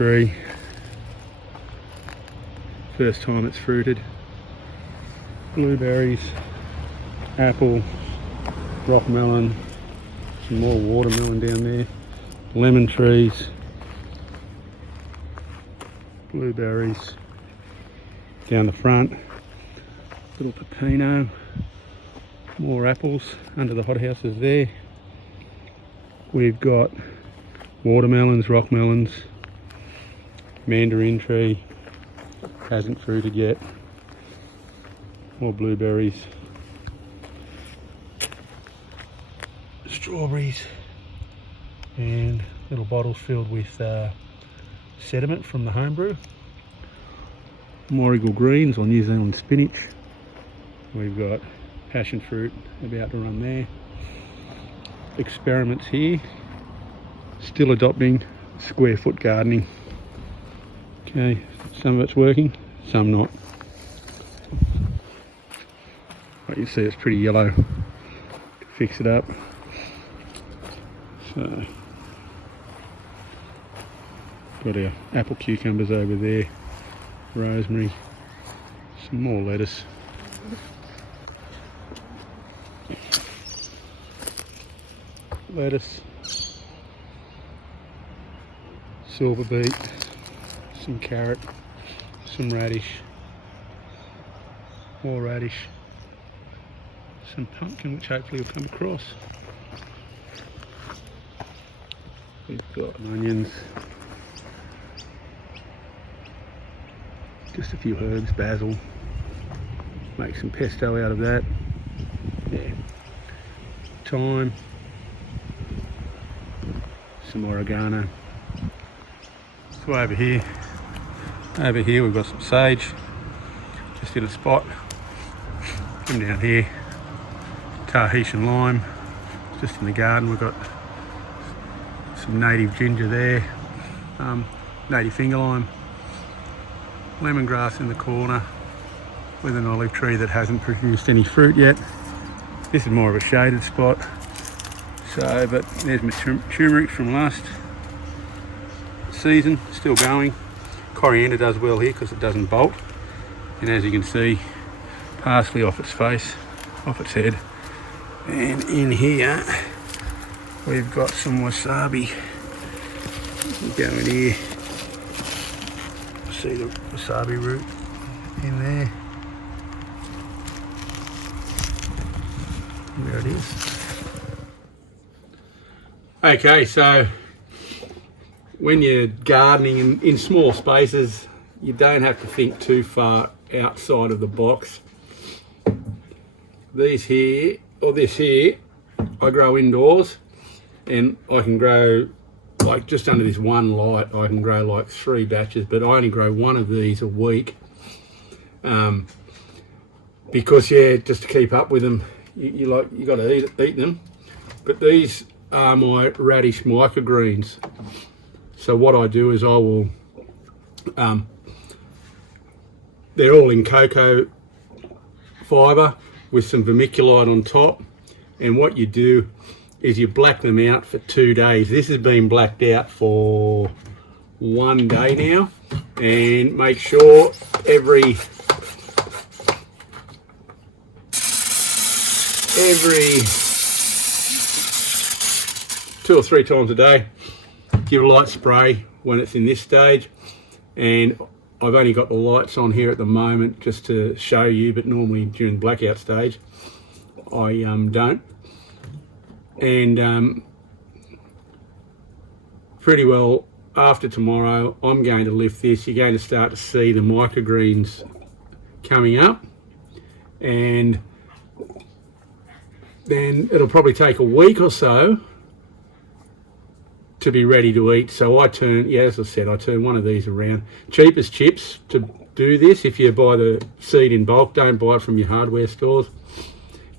tree. First time it's fruited. Blueberries, apple, rock melon, some more watermelon down there, lemon trees, blueberries down the front, little pepino, more apples under the hothouses there. We've got watermelons, rock melons, mandarin tree, hasn't fruited yet, more blueberries, strawberries, and little bottles filled with sediment from the homebrew. Microgreens or New Zealand spinach. We've got passion fruit about to run there. Experiments here, still adopting square foot gardening. Okay, some of it's working, some not. But you see it's pretty yellow. Fix it up. So got our apple cucumbers over there, rosemary, some more lettuce. Lettuce, silver beet, some carrot, some radish, more radish, some pumpkin which hopefully will come across. We've got onions, just a few herbs, basil, make some pesto out of that. Yeah. Thyme, some oregano. So over here we've got some sage, just in a spot. Come down here, Tahitian lime, just in the garden. We've got some native ginger there, native finger lime, lemongrass in the corner with an olive tree that hasn't produced any fruit yet. This is more of a shaded spot. So, but there's my turmeric from last season, still going. Coriander does well here because it doesn't bolt. And as you can see, parsley off its face, off its head. And in here, we've got some wasabi. Go in here, see the wasabi root in there. There it is. Okay, so when you're gardening in small spaces, you don't have to think too far outside of the box. These here, or this here, I grow indoors, and I can grow like just under this one light, I can grow like 3 batches, but I only grow one of these a week. Because yeah, just to keep up with them, you got to eat them. But these are my radish microgreens. So what I do is I will, they're all in cocoa fibre with some vermiculite on top. And what you do is you black them out for 2 days. This has been blacked out for 1 day now. And make sure every 2 or 3 times a day, give a light spray when it's in this stage. And I've only got the lights on here at the moment just to show you, but normally during the blackout stage I don't. And pretty well after tomorrow I'm going to lift this. You're going to start to see the microgreens coming up, and then it'll probably take a week or so to be ready to eat. So I turn, yeah, as I said, I turn one of these around. Cheap as chips to do this. If you buy the seed in bulk, don't buy it from your hardware stores.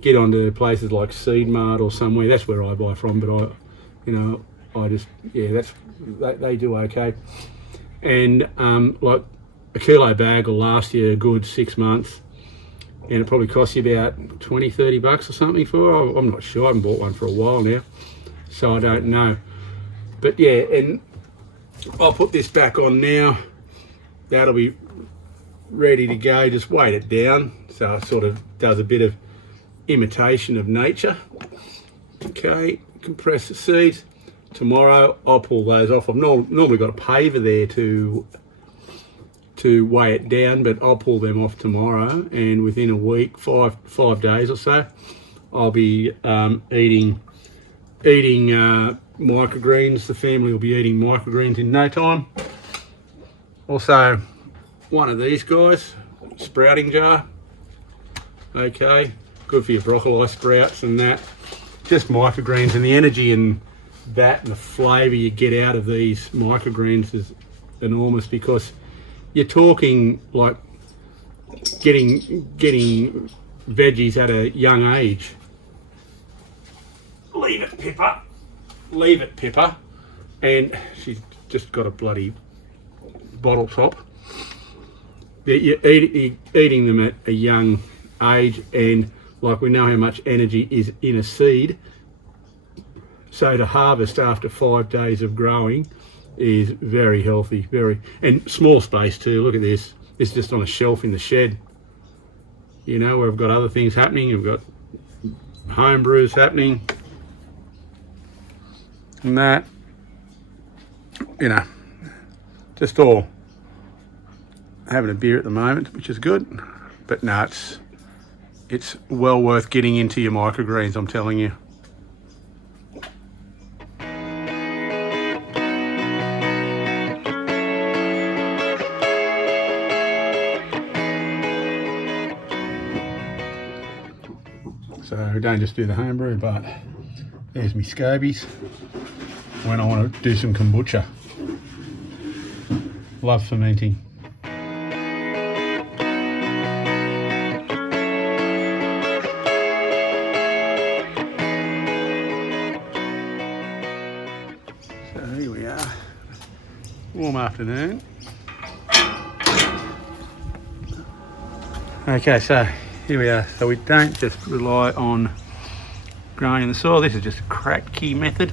Get onto places like Seed Mart or somewhere. That's where I buy from, but I just, yeah, they do okay. And like a kilo bag will last you a good 6 months. And it probably costs you about $20-30 or something for. I'm not sure. I haven't bought one for a while now, so I don't know. But yeah, and I'll put this back on now. That'll be ready to go. Just weight it down so it sort of does a bit of imitation of nature. Okay, compress the seeds. Tomorrow I'll pull those off. I've normally got a paver there to weigh it down, but I'll pull them off tomorrow, and within a week, five days or so, I'll be eating microgreens. The family will be eating microgreens in no time. Also, one of these guys, sprouting jar. Okay, good for your broccoli sprouts and that. Just microgreens, and the energy and that and the flavour you get out of these microgreens is enormous, because you're talking like getting veggies at a young age. Leave it, Pippa. Leave it, Pippa. And she's just got a bloody bottle top. You're eating them at a young age, and like we know how much energy is in a seed. So to harvest after 5 days of growing is very healthy, and small space too. Look at this. It's just on a shelf in the shed. You know, where I've got other things happening. We've got home brews happening. And that, you know, just all having a beer at the moment, which is good. But no, it's well worth getting into your microgreens, I'm telling you. So we don't just do the homebrew, but there's my scobies when I want to do some kombucha. Love fermenting. So here we are, warm afternoon. Okay, so here we are. So we don't just rely on growing in the soil. This is just a crack key method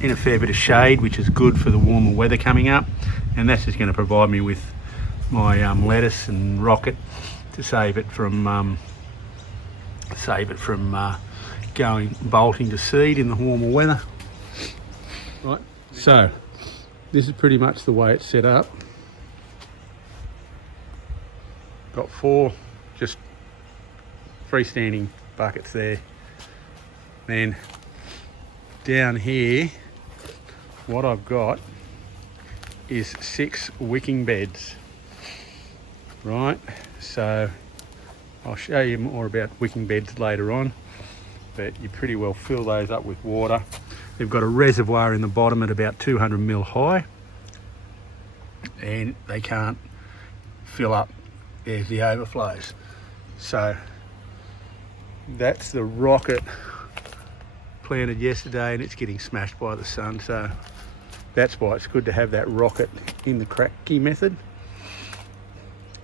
in a fair bit of shade, which is good for the warmer weather coming up, and that's just going to provide me with my lettuce and rocket to save it from going bolting to seed in the warmer weather. Right, so this is pretty much the way it's set up. Got 4 just freestanding buckets there. Then down here, what I've got is 6 wicking beds. Right, so I'll show you more about wicking beds later on, but you pretty well fill those up with water. They've got a reservoir in the bottom at about 200 mil high, and they can't fill up. There's the overflows. So that's the rocket planted yesterday, and it's getting smashed by the sun. So that's why it's good to have that rocket in the crack key method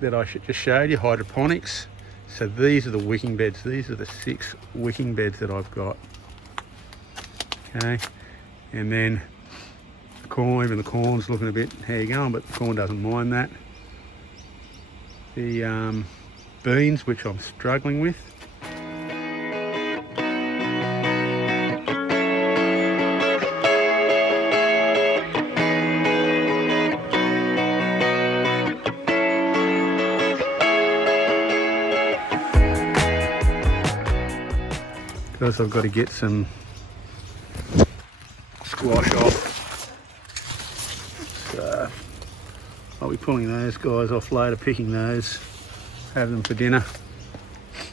that I should just showed you, hydroponics. So these are the wicking beds. These are the 6 wicking beds that I've got. Okay, and then the corn, even the corn's looking a bit how you going, but the corn doesn't mind that. The beans, which I'm struggling with. Because I've got to get some squash off. So I'll be pulling those guys off later, picking those, have them for dinner.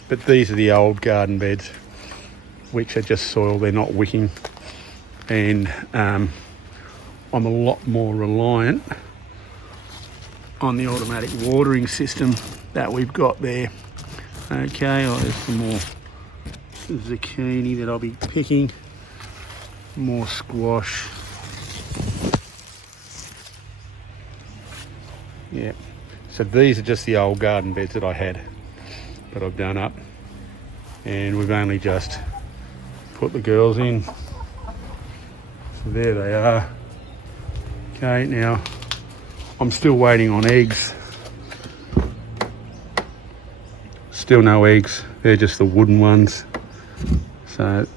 But these are the old garden beds, which are just soil, they're not wicking. And I'm a lot more reliant on the automatic watering system that we've got there. Okay, oh, there's some more zucchini that I'll be picking, more squash. Yeah, so these are just the old garden beds that I had, that I've done up, and we've only just put the girls in. So there they are. Okay, now I'm still waiting on eggs. Still no eggs, they're just the wooden ones. So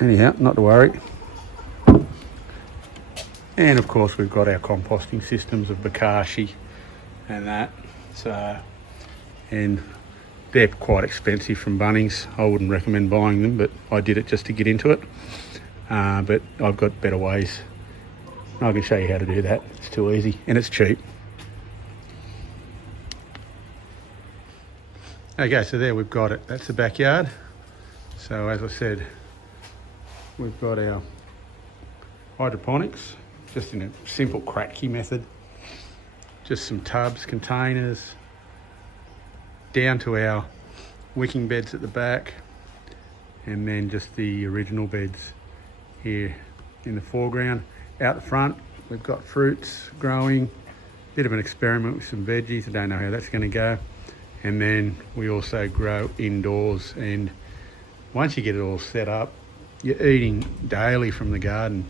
anyhow, not to worry. And of course we've got our composting systems of Bokashi and that. So, and they're quite expensive from Bunnings. I wouldn't recommend buying them, but I did it just to get into it. But I've got better ways. I can show you how to do that. It's too easy and it's cheap. Okay, so there we've got it. That's the backyard. So as I said, we've got our hydroponics, just in a simple Kratky method. Just some tubs, containers, down to our wicking beds at the back, and then just the original beds here in the foreground. Out the front, we've got fruits growing, bit of an experiment with some veggies. I don't know how that's going to go. And then we also grow indoors, and once you get it all set up, you're eating daily from the garden.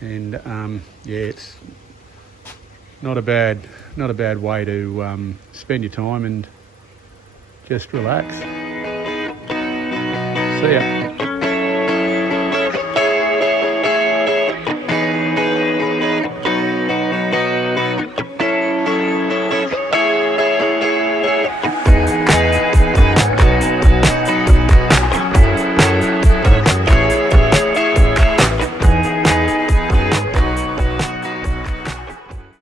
And yeah, it's not a bad way to spend your time and just relax. See ya.